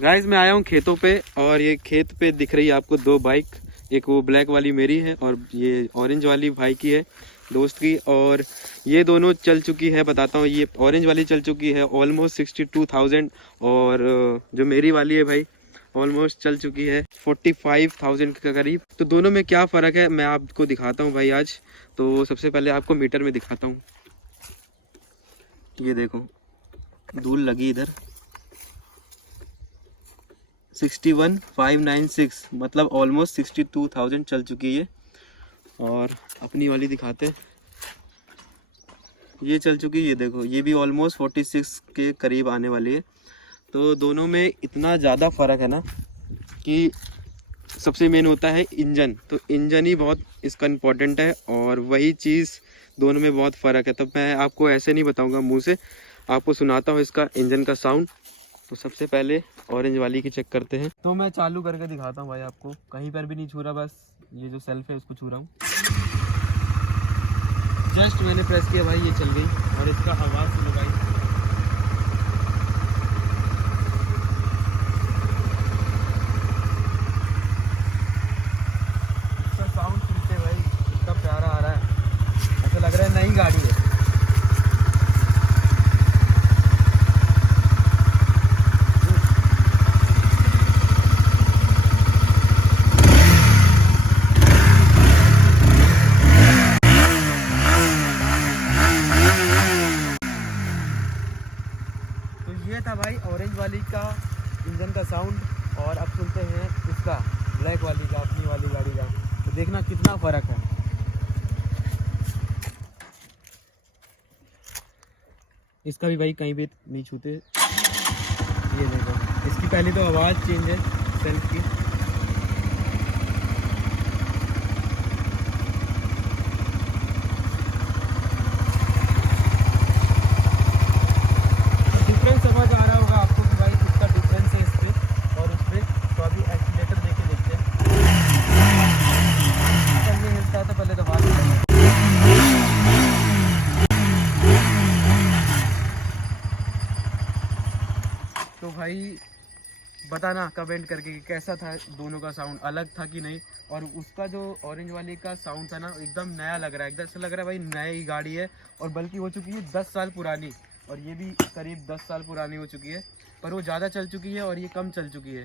Guys मैं आया हूँ खेतों पे और ये खेत पे दिख रही है आपको दो बाइक। एक वो ब्लैक वाली मेरी है और ये ऑरेंज वाली भाई की है, दोस्त की। और ये दोनों चल चुकी है, बताता हूँ। ये ऑरेंज वाली चल चुकी है ऑलमोस्ट 62,000 और जो मेरी वाली है भाई ऑलमोस्ट चल चुकी है 45,000 के करीब। तो दोनों में क्या फ़र्क है मैं आपको दिखाता हूँ भाई आज। तो सबसे पहले आपको मीटर में दिखाता हूँ। ये देखो धूल लगी इधर, 61,596 मतलब ऑलमोस्ट 62,000 चल चुकी है। और अपनी वाली दिखाते हैं, ये चल चुकी है। ये देखो ये भी ऑलमोस्ट 46 के करीब आने वाली है। तो दोनों में इतना ज़्यादा फ़र्क है ना कि सबसे मेन होता है इंजन। तो इंजन ही बहुत इसका इम्पोर्टेंट है और वही चीज़ दोनों में बहुत फ़र्क है। तब मैं आपको ऐसे नहीं बताऊंगा मुंह से, आपको सुनाता हूँ इसका इंजन का साउंड। तो सबसे पहले ऑरेंज वाली की चेक करते हैं। तो मैं चालू करके दिखाता हूँ भाई आपको, कहीं पर भी नहीं छू रहा, बस ये जो सेल्फ है उसको छू रहा हूँ। जस्ट मैंने प्रेस किया भाई, ये चल गई। और इसका आवाज़ सुनो भाई, इसका साउंड सुनते भाई इतना प्यारा आ रहा है, ऐसा लग रहा है नई गाड़ी है। तो ये था भाई ऑरेंज वाली का इंजन का साउंड। और अब सुनते हैं इसका ब्लैक वाली का, अपनी वाली गाड़ी का। तो देखना कितना फ़र्क है। इसका भी भाई कहीं भी नहीं छूते। ये देखो इसकी पहले तो आवाज़ चेंज है सेल्फ की। डिफरेंस समझ आ रहा होगा आपको कि भाई कितना डिफरेंस है इस पे और उस पे। तो अभी एक्सीलेटर देके देखते हैं। पहले हिलता है तो पहले दबा देते हैं। तो भाई बताना कमेंट करके कि कैसा था, दोनों का साउंड अलग था कि नहीं। और उसका जो ऑरेंज वाली का साउंड था ना एकदम नया लग रहा है, एकदम से लग रहा है भाई नई गाड़ी है। और बल्कि हो चुकी है 10 साल पुरानी, और ये भी करीब 10 साल पुरानी हो चुकी है। पर वो ज़्यादा चल चुकी है और ये कम चल चुकी है।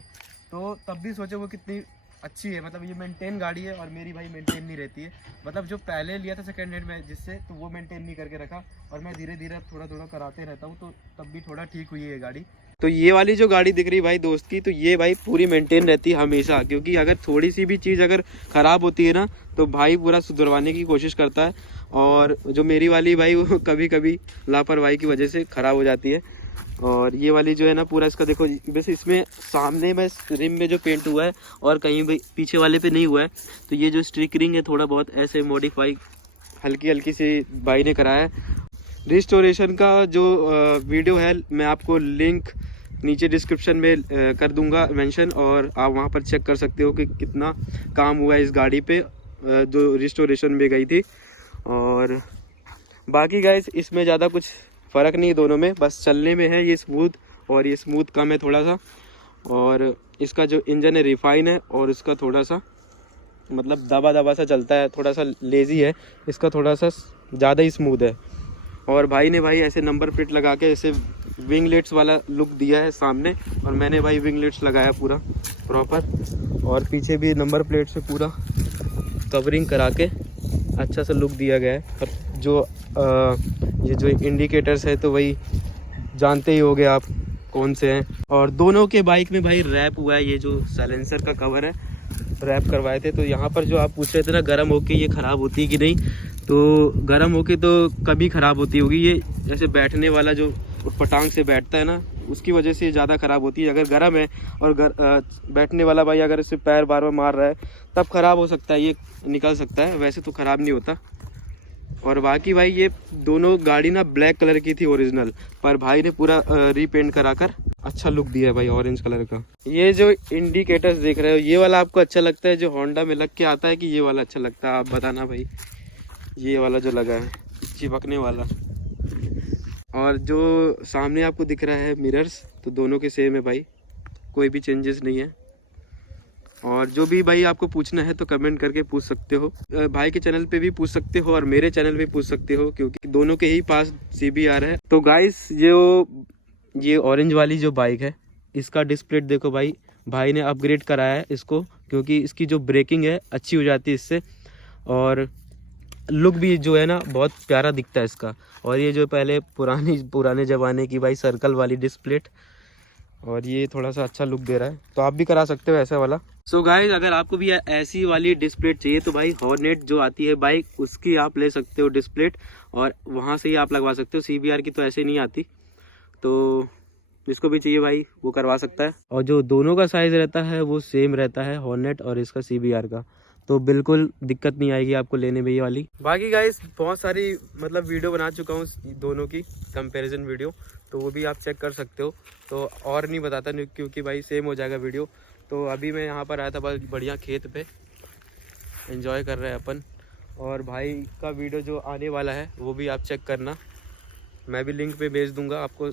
तो तब भी सोचो वो कितनी अच्छी है। मतलब ये मेंटेन गाड़ी है और मेरी भाई मेंटेन नहीं रहती है। मतलब जो पहले लिया था सेकंड हैंड में जिससे, तो वो मेंटेन नहीं करके रखा। और मैं धीरे धीरे थोड़ा थोड़ा कराते रहता हूँ, तो तब भी थोड़ा ठीक हुई है गाड़ी। तो ये वाली जो गाड़ी दिख रही भाई दोस्त की, तो ये भाई पूरी मेंटेन रहती है हमेशा। क्योंकि अगर थोड़ी सी भी चीज़ अगर ख़राब होती है ना तो भाई पूरा सुधरवाने की कोशिश करता है। और जो मेरी वाली भाई वो कभी कभी लापरवाही की वजह से ख़राब हो जाती है। और ये वाली जो है ना पूरा इसका देखो, बस इसमें सामने में रिम में जो पेंट हुआ है और कहीं भी पीछे वाले पे नहीं हुआ है। तो ये जो स्टिकरिंग है थोड़ा बहुत ऐसे मॉडिफाई हल्की हल्की सी भाई ने कराया है। रिस्टोरेशन का जो वीडियो है मैं आपको लिंक नीचे डिस्क्रिप्शन में कर दूंगा मेंशन, और आप वहां पर चेक कर सकते हो कि कितना काम हुआ है इस गाड़ी पे जो रिस्टोरेशन में गई थी। और बाकी गाइस इसमें ज़्यादा कुछ फ़र्क नहीं दोनों में, बस चलने में है ये स्मूथ और ये स्मूथ कम है थोड़ा सा। और इसका जो इंजन है रिफाइन है और इसका थोड़ा सा मतलब दबा दबा सा चलता है, थोड़ा सा लेज़ी है। इसका थोड़ा सा ज़्यादा ही स्मूथ है। और भाई ने भाई ऐसे नंबर प्लेट लगा के ऐसे विंगलेट्स वाला लुक दिया है सामने, और मैंने भाई विंगलेट्स लगाया पूरा प्रॉपर। और पीछे भी नंबर प्लेट से पूरा कवरिंग करा के अच्छा सा लुक दिया गया है। और जो ये जो इंडिकेटर्स है तो वही जानते ही होगे आप कौन से हैं। और दोनों के बाइक में भाई रैप हुआ है, ये जो साइलेंसर का कवर है रैप करवाए थे। तो यहाँ पर जो आप पूछ रहे थे ना गर्म होके ये ख़राब होती है कि नहीं, तो गर्म होके तो कभी ख़राब होती होगी। ये जैसे बैठने वाला जो पटांग से बैठता है ना उसकी वजह से ज़्यादा ख़राब होती है। अगर गर्म है और बैठने वाला भाई अगर इसे पैर बार बार मार रहा है तब ख़राब हो सकता है, ये निकल सकता है, वैसे तो ख़राब नहीं होता। और बाकी भाई ये दोनों गाड़ी ना ब्लैक कलर की थी ओरिजिनल, पर भाई ने पूरा रीपेंट कराकर अच्छा लुक दिया है भाई ऑरेंज कलर का। ये जो इंडिकेटर्स देख रहे हो ये वाला आपको अच्छा लगता है जो होंडा में लग के आता है, कि ये वाला अच्छा लगता है? आप बताना भाई। ये वाला जो लगा है चिपकने वाला। और जो सामने आपको दिख रहा है मिरर्स, तो दोनों के सेम है भाई, कोई भी चेंजेस नहीं है। और जो भी भाई आपको पूछना है तो कमेंट करके पूछ सकते हो, भाई के चैनल पे भी पूछ सकते हो और मेरे चैनल पे पूछ सकते हो, क्योंकि दोनों के ही पास CBR है। तो गाइस ये ऑरेंज वाली जो बाइक है इसका डिस्प्ले देखो भाई ने अपग्रेड कराया है इसको, क्योंकि इसकी जो ब्रेकिंग है अच्छी हो जाती है इससे, और लुक भी जो है ना बहुत प्यारा दिखता है इसका। और ये जो पहले पुराने ज़माने की भाई सर्कल वाली डिस्प्लेट, और ये थोड़ा सा अच्छा लुक दे रहा है, तो आप भी करा सकते हो ऐसा वाला। सो गाइस अगर आपको भी ऐसी वाली डिस्प्लेट चाहिए तो भाई हॉर्नेट जो आती है बाइक उसकी आप ले सकते हो डिस्प्लेट, और वहाँ से ही आप लगवा सकते हो। CBR की तो ऐसे नहीं आती, तो जिसको भी चाहिए भाई वो करवा सकता है। और जो दोनों का साइज़ रहता है वो सेम रहता है, हॉर्नेट और इसका CBR का, तो बिल्कुल दिक्कत नहीं आएगी आपको लेने में ये वाली। बाकी गाइस बहुत सारी मतलब वीडियो बना चुका हूँ दोनों की कंपैरिजन वीडियो, तो वो भी आप चेक कर सकते हो। तो और नहीं बताता क्योंकि भाई सेम हो जाएगा वीडियो। तो अभी मैं यहाँ पर आया था बस बढ़िया खेत पे एंजॉय कर रहे हैं अपन, और भाई का वीडियो जो आने वाला है वो भी आप चेक करना, मैं भी लिंक पे भेज दूँगा आपको।